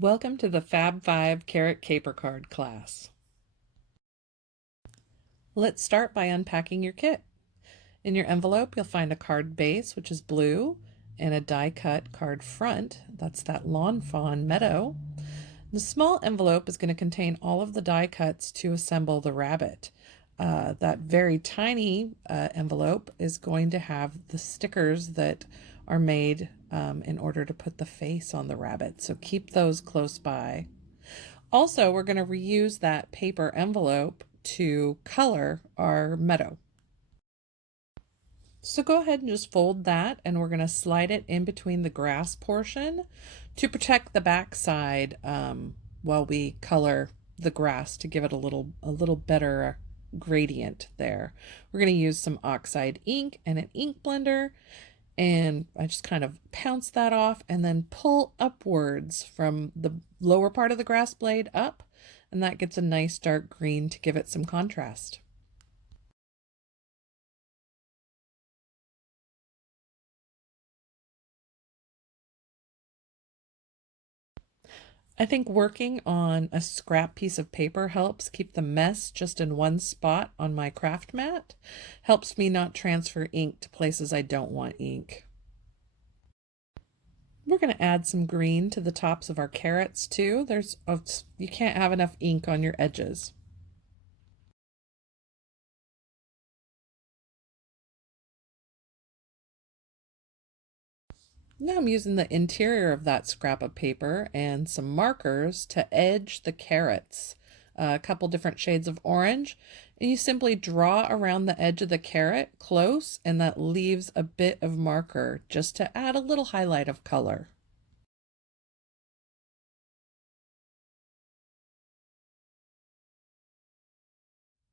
Welcome to the Fab 5 Carrot Caper Card class. Let's start by unpacking your kit. In your envelope, you'll find a card base, which is blue, and a die-cut card front. That's that Lawn Fawn Meadow. The small envelope is going to contain all of the die cuts to assemble the rabbit. That very tiny envelope is going to have the stickers that are made in order to put the face on the rabbit. So keep those close by. Also, we're going to reuse that paper envelope to color our meadow. So go ahead and just fold that, and we're going to slide it in between the grass portion to protect the back side while we color the grass to give it a little better gradient there. We're going to use some oxide ink and an ink blender, and I just kind of pounce that off and then pull upwards from the lower part of the grass blade up, and that gets a nice dark green to give it some contrast. I think working on a scrap piece of paper helps keep the mess just in one spot on my craft mat. Helps me not transfer ink to places I don't want ink. We're going to add some green to the tops of our carrots too. You can't have enough ink on your edges. Now I'm using the interior of that scrap of paper and some markers to edge the carrots. A couple different shades of orange, and you simply draw around the edge of the carrot close, and that leaves a bit of marker just to add a little highlight of color.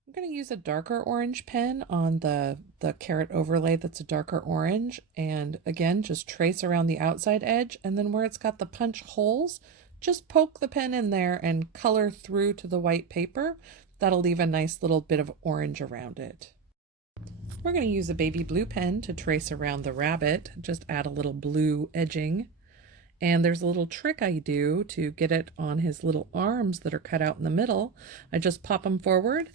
I'm going to use a darker orange pen on the carrot overlay that's a darker orange, and again just trace around the outside edge, and then where it's got the punch holes, just poke the pen in there and color through to the white paper. That'll leave a nice little bit of orange around it. We're going to use a baby blue pen to trace around the rabbit, just add a little blue edging. And there's a little trick I do to get it on his little arms that are cut out in the middle. I just pop him forward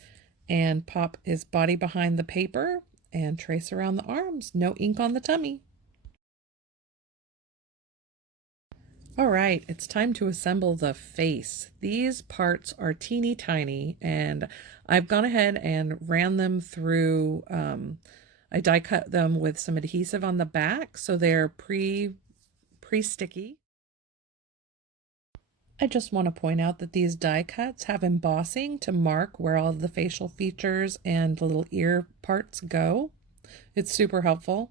and pop his body behind the paper and trace around the arms. No ink on the tummy. All right, it's time to assemble the face. These parts are teeny tiny, and I've gone ahead and ran them through, I die cut them with some adhesive on the back so they're pre-sticky. I just want to point out that these die cuts have embossing to mark where all the facial features and the little ear parts go. It's super helpful.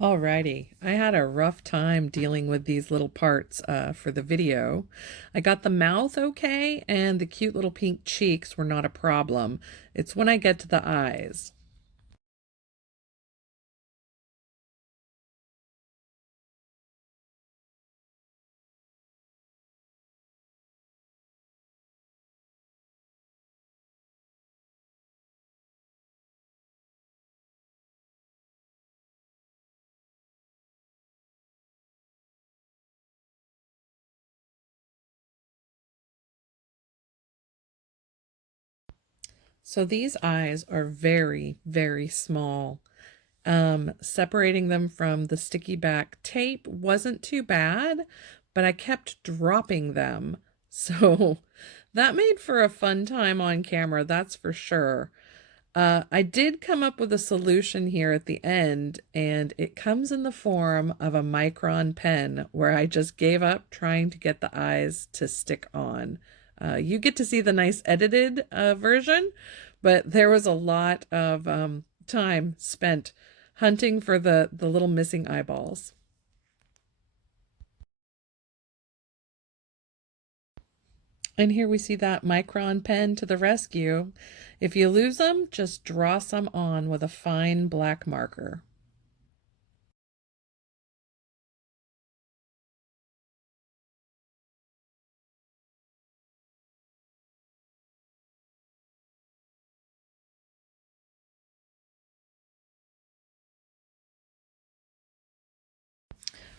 Alrighty, I had a rough time dealing with these little parts for the video. I got the mouth okay, and the cute little pink cheeks were not a problem. It's when I get to the eyes. So these eyes are very, very small. Separating them from the sticky back tape wasn't too bad, but I kept dropping them. So that made for a fun time on camera, that's for sure. I did come up with a solution here at the end, and it comes in the form of a Micron pen where I just gave up trying to get the eyes to stick on. You get to see the nice edited version, but there was a lot of time spent hunting for the little missing eyeballs. And here we see that Micron pen to the rescue. If you lose them, just draw some on with a fine black marker.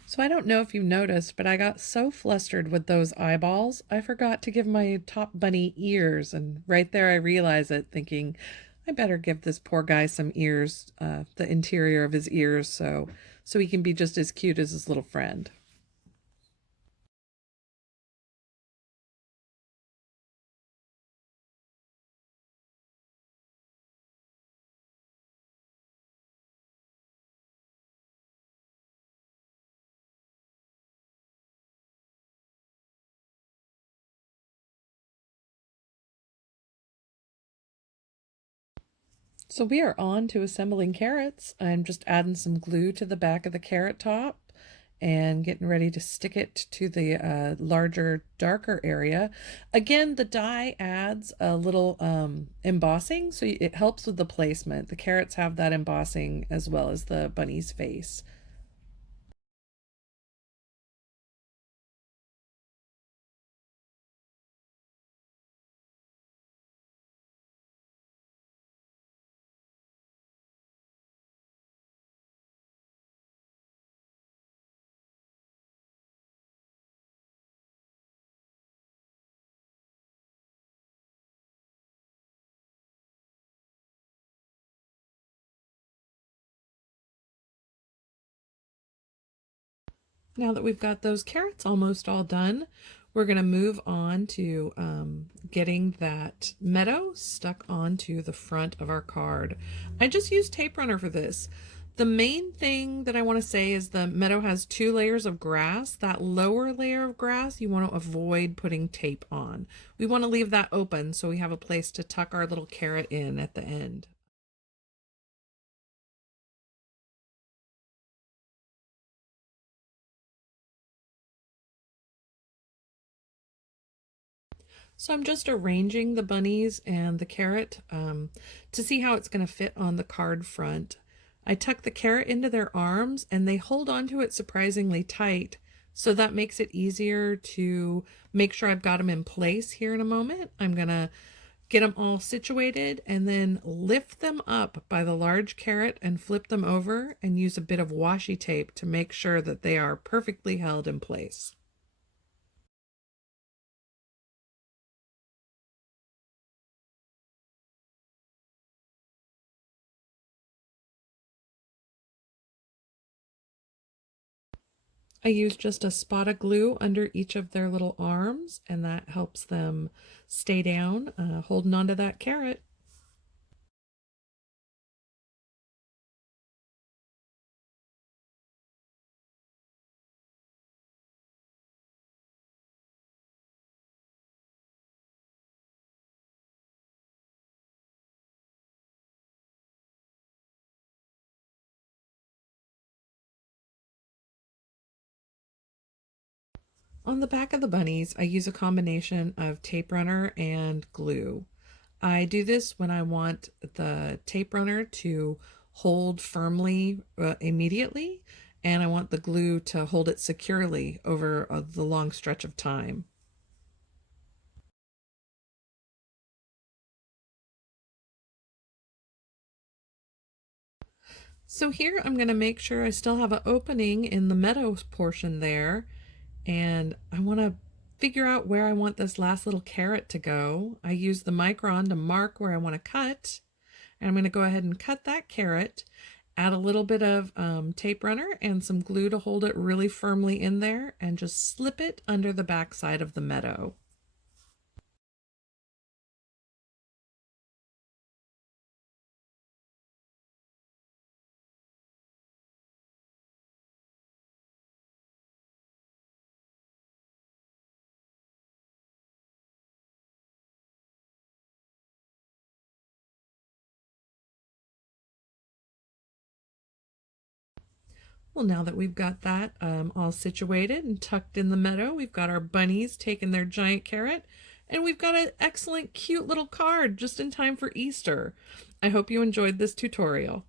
So I don't know if you noticed, but I got so flustered with those eyeballs, I forgot to give my top bunny ears. And right there, I realize it, thinking, I better give this poor guy some ears, the interior of his ears, so he can be just as cute as his little friend. So we are on to assembling carrots. I'm just adding some glue to the back of the carrot top and getting ready to stick it to the larger, darker area. Again, the die adds a little embossing, so it helps with the placement. The carrots have that embossing as well as the bunny's face. Now that we've got those carrots almost all done, we're going to move on to getting that meadow stuck onto the front of our card. I just used tape runner for this. The main thing that I want to say is the meadow has 2 layers of grass. That lower layer of grass, you want to avoid putting tape on. We want to leave that open so we have a place to tuck our little carrot in at the end. So I'm just arranging the bunnies and the carrot to see how it's going to fit on the card front. I tuck the carrot into their arms and they hold onto it surprisingly tight. So that makes it easier to make sure I've got them in place here in a moment. I'm going to get them all situated and then lift them up by the large carrot and flip them over and use a bit of washi tape to make sure that they are perfectly held in place. I use just a spot of glue under each of their little arms, and that helps them stay down, holding onto that carrot. On the back of the bunnies, I use a combination of tape runner and glue. I do this when I want the tape runner to hold firmly immediately, and I want the glue to hold it securely over the long stretch of time. So here I'm going to make sure I still have an opening in the meadows portion there, and I want to figure out where I want this last little carrot to go. I use the micron to mark where I want to cut, and I'm going to go ahead and cut that carrot, add a little bit of tape runner and some glue to hold it really firmly in there, and just slip it under the back side of the meadow. Well, now that we've got that all situated and tucked in the meadow, we've got our bunnies taking their giant carrot, and we've got an excellent, cute little card just in time for Easter. I hope you enjoyed this tutorial.